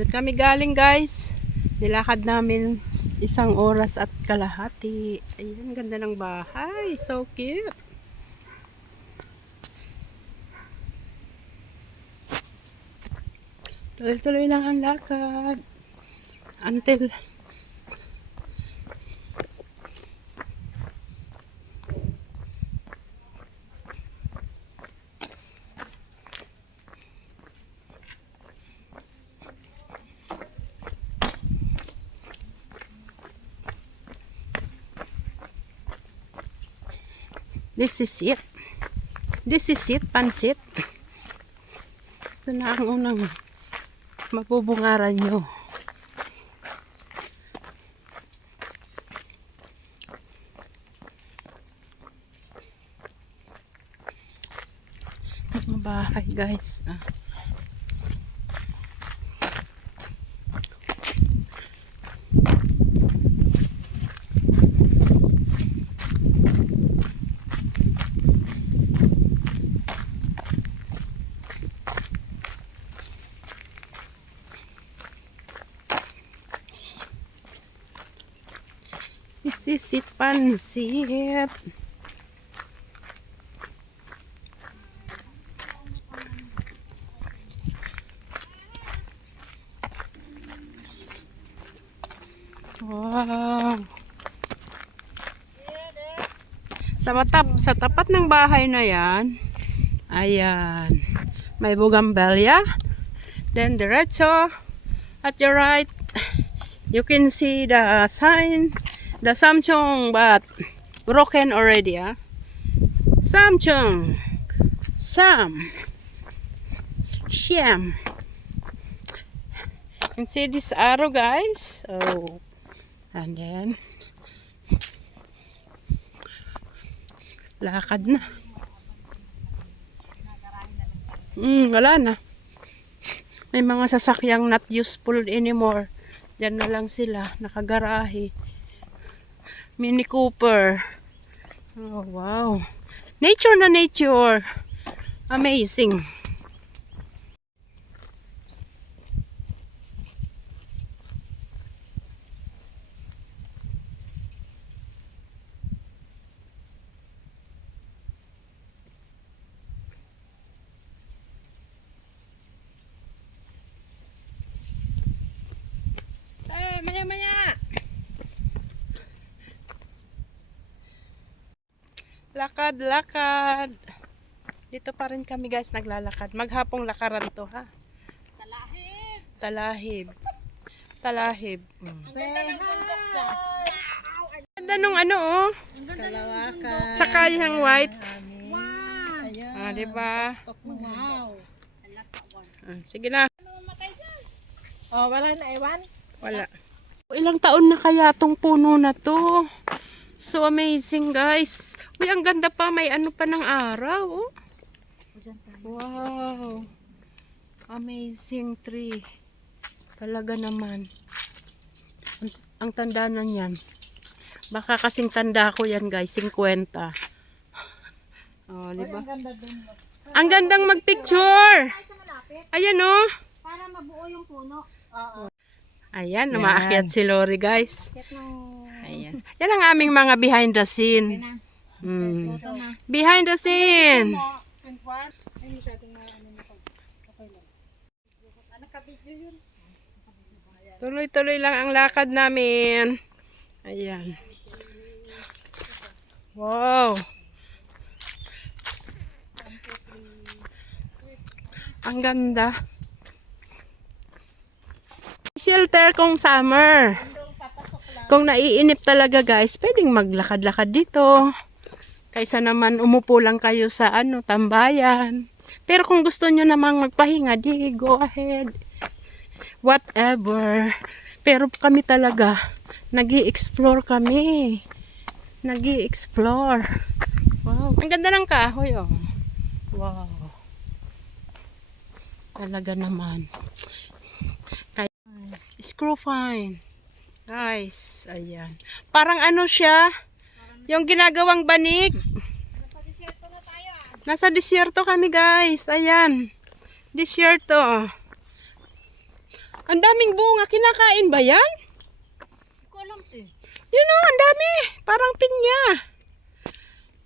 Doon kami galing guys. Nilakad namin 1 oras at kalahati. Ayan, ganda ng bahay. So cute. Tuloy-tuloy lang ang lakad. Until this is it. This is it, pansit. Ito na ang unang mabubungaran nyo. Mga bahay guys. Sisit pansit. Wow. Sa tapat ng bahay na yan, ayan, may bougainvillea. Then diretso at your right, you can see the sign, the Samsung, but broken already. Samsung, Sham. You can see this arrow guys. Oh, and then lakad na. Wala na. May mga sasakyang not useful anymore. Diyan na lang sila, nakagarahe. Mini Cooper. Oh, wow. Nature na nature. Amazing. Maya-maya. Lakad. Dito pa rin kami guys naglalakad. Maghapong lakaran to ha. Talahib. Ang ganda ng bundok dyan. Ang ganda nung ano oh. Kalawakan. Tsaka yung white. Wow. Diba? Wow. Sige na. Oh, wala na iwan? Wala. Ilang taon na kaya tong puno na to? So amazing guys. Uy, ang ganda pa. May ano pa ng araw. Oh. Wow. Amazing tree. Talaga naman. Ang tanda na yan. Baka kasing tanda ko yan guys. 50. Oh, diba? Ang gandang magpicture. Ayan oh. Para mabuo yung puno. Oo. Ayan, umaakyat si Lori guys. Kit ng... Ayan. Yan ang aming mga behind the scene. Behind the scene. Tuloy-tuloy lang ang lakad namin. Ayan. Wow. Ang ganda. Shelter kung summer. Kung naiinip talaga guys, pwedeng maglakad-lakad dito. Kaysa naman umupo lang kayo sa tambayan. Pero kung gusto nyo namang magpahinga, di go ahead. Whatever. Pero kami talaga, nag-i-explore kami. Nag-i-explore. Wow. Ang ganda ng kahoy oh. Wow. Talaga naman. Screw fine. Nice. Ayan. Parang ano siya? Yung ginagawang banig. Nasa disyerto na tayo. Nasa disyerto kami guys. Ayan. Disyerto. Ang daming bunga. Kinakain ba yan? Hindi ko alam eh. Yun o, ang dami. Parang pinya.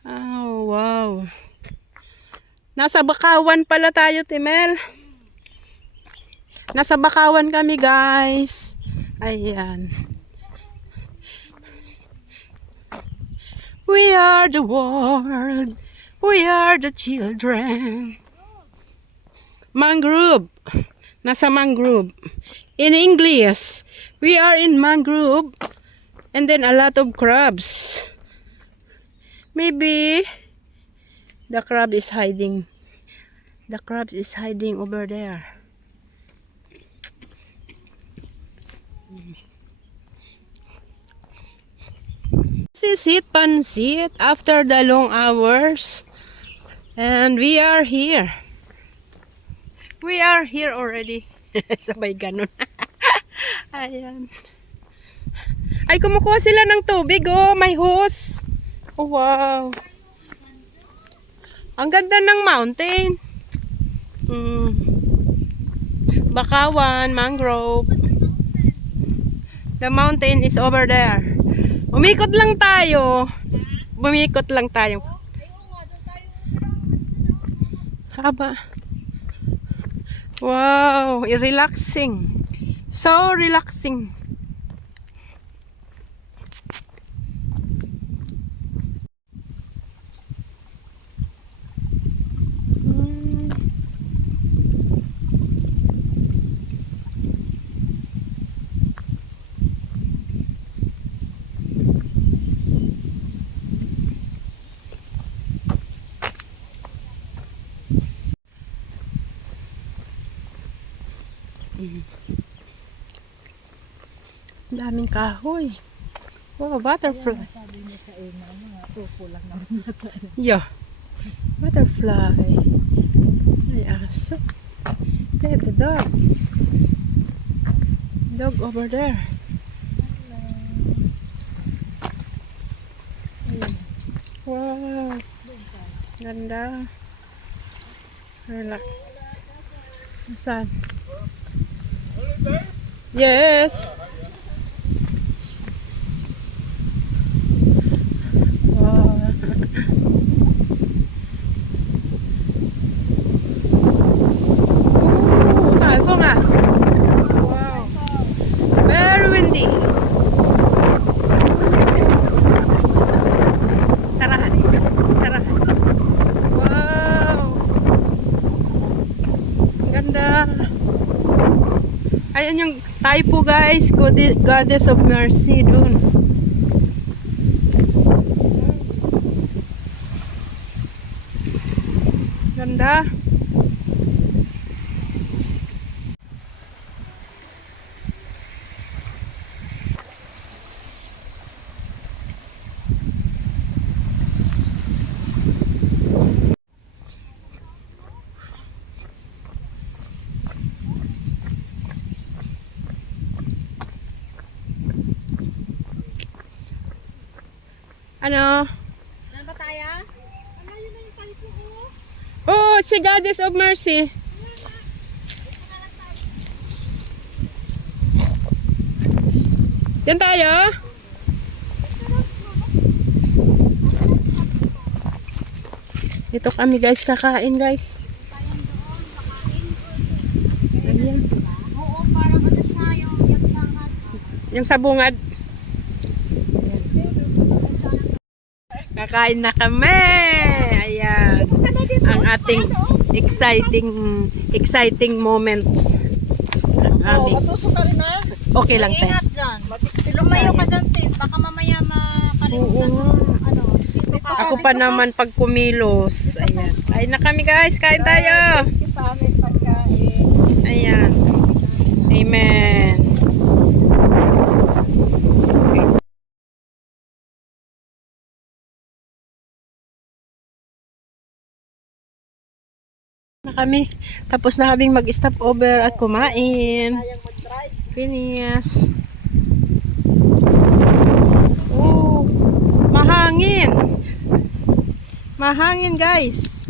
Oh, wow. Nasa Bakawan pala tayo, Timel. Nasa Bakawan kami, guys. Ayan. We are the world. We are the children. Mangrove. Nasa mangrove. In English, we are in mangrove. And then a lot of crabs. Maybe the crab is hiding. The crab is hiding over there. This is it, Pansit, after the long hours. And we are here. We are here already. Sabay ganun. Ayan. Ay, kumukuha sila ng tubig, oh. May hose. Oh, wow. Ang ganda ng mountain. Bakawan, mangrove. The mountain is over there. Umikot lang tayo. Bumikot lang tayo. Haba. Wow, relaxing. So relaxing. Daming kahoy. Wow, butterfly. Sabi niya sa ina, mga tupo lang naman. Yeah. Butterfly. Ay, aso. There, the dog. Dog over there. Ayan. Wow. Ganda. Relax. Saan? Yes. Wow. Ooh, typhoon ah. Wow. Very windy. Sarahan. Sarahan. Wow. Ganda. Ayan yung typo, guys. Goddess of Mercy dun. Ganda. Ano? Saan ba tayo? Ano yun na yung kalpo ko? Oh, si Goddess of Mercy. Diyan tayo. Dito kami, guys, kakain, guys. Ayan. Oo, parang ano siya, yung yapsangan. Yung sa bungad. Kakain na kami. Ayan. Ang ating exciting moments. Ang aming. Matusok ka rin na. Okay lang, te. Ingat dyan. Lumayo ka dyan, te. Baka mamaya makalimutan mo. Ano, dito ka. Ako pa naman pag kumilos. Ayan. Kain na kami, guys. Kain tayo. Sa amin sa kain. Ayan. Amen. Na kami. Tapos na kaming mag-stop over at kumain. Sayang mag-drive. Finish. Oh, mahangin. Mahangin, guys.